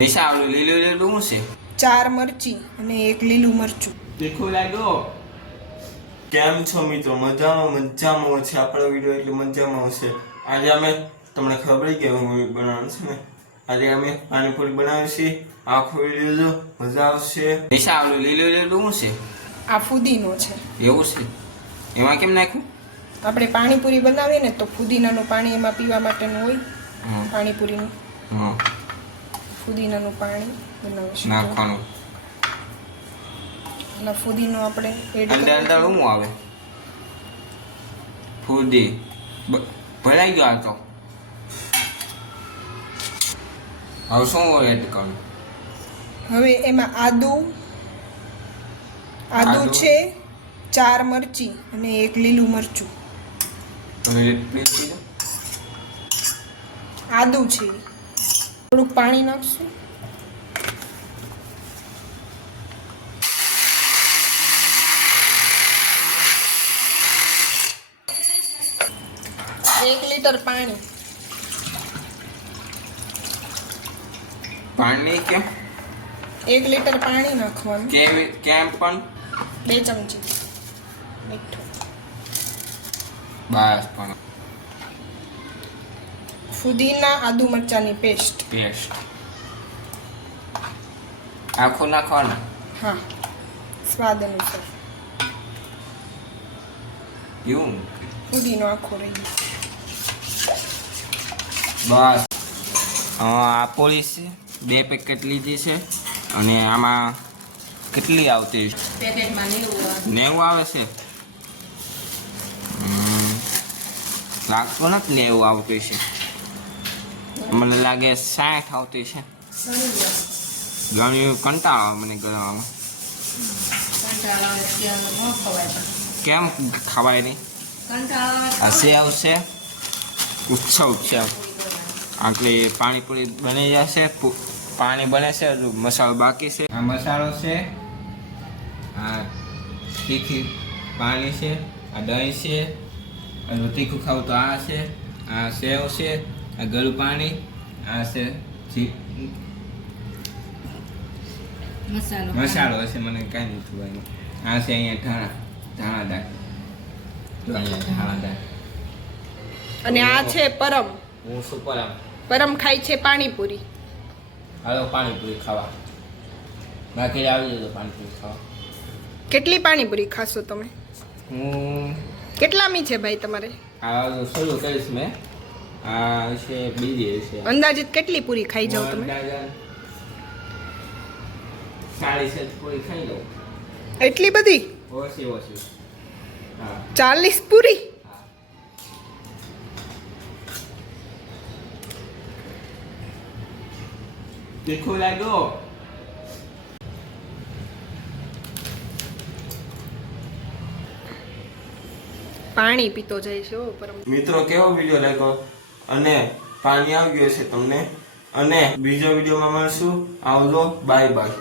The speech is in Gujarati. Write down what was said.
પૈસા આવડું લીલું લીલું શું છે? ચાર મરચી અને એક લીલું મરચું. દેખો લાગ્યો? કેમ છો મિત્રો? મજામાં મજામાં છે. આપણો વીડિયો એટલે મજામાં છે આજે અમે તમને ખબર કે હું બનાવવાનું છે ને? આજે અમે પાણીપુરી બનાવી છે આખો વીડિયો જો મજા આવશે. પૈસા આવડું લીલું લીલું શું આ ફુદીનો છે. છે એવું છે? એમાં કેમ નાખ્યું? આપણે પાણીપુરી બનાવીએ ને તો ફુદીનાનું પાણી એમાં પીવા માટેનું હોય. પાણીપુરીનું. હમ, ફુદીનાનું પાણી બનાવીશું નાખવાનું. અને ફુદીનો આપણે એડ અંદર અંદર શું આવે? ફુદી. ભરાઈ ગયો આ તો. હવે શું એડ કરવું? હવે એમાં આદુ આદુ. છે ચાર મરચી અને એક લીલું મરચું. આદુ છે. થોડુંક પાણી નાખશું. એક લીટર પાણી. પાણી કેમ? એક લીટર પાણી નાખવાનું. કેવી કેમ પણ? બે ચમચી મીઠું. બસ પણ. ફુદીના આદુ મરચાની પેસ્ટ પેસ્ટ આખો નાખવાનું? હા. સ્વાદ અનુસાર. એવું? ફુદીનો આખો રહી બસ. આ પોલીસ છે બે પેકેટ લીધી છે અને આમાં કેટલી આવતી? નેવું આવે. છે? લાગતું નથી નેવું આવતી છે. મને લાગે સાઠ આવતી છે. ઘણી આવે મને ગળવામાં કેમ ખવાય નહીં? આ સેવ છે. ઉત્સવ છે. આટલી પાણીપુરી બની જશે. પાણી બને છે, હજુ મસાલો બાકી છે. આ મસાલો છે. આ તીખી પાણી છે. આ દહીં છે. તીખું ખાવું તો આ છે. આ સેવ છે. આ ગળું પાણી આ છે મસાલો. મસાલો હશે મને કાંઈ નથી ભાઈ આ છે અહીંયા ધાણા ધાણા દાળ. જો અહીંયા ધાણા દાળ. અને આ છે પરમ. હું સુપર પરમ? પરમ ખાય છે પાણીપુરી. હાલો પાણીપુરી ખાવા. બાકી આવી જજો પાણીપુરી ખાવા. કેટલી પાણીપુરી ખાશો તમે? હું કેટલામી છે ભાઈ તમારે? આ શરૂ કરીશ મેં. આ છે બીજી છે. અંદાજિત કેટલી પૂરી ખાઈ જાવ તમે? સાડી પૂરી ખાઈ લઉં. એટલી બધી? ઓછી ઓછી. ચાલીસ પૂરી? તીખું લાગ્યો? પાણી પીતો જાય છે મિત્રો કેવો વીડિયો લાગ્યો? અને પાણી આવી ગયો છે તમને. અને બીજો વિડીયોમાં મળશું. આવજો. Bye bye.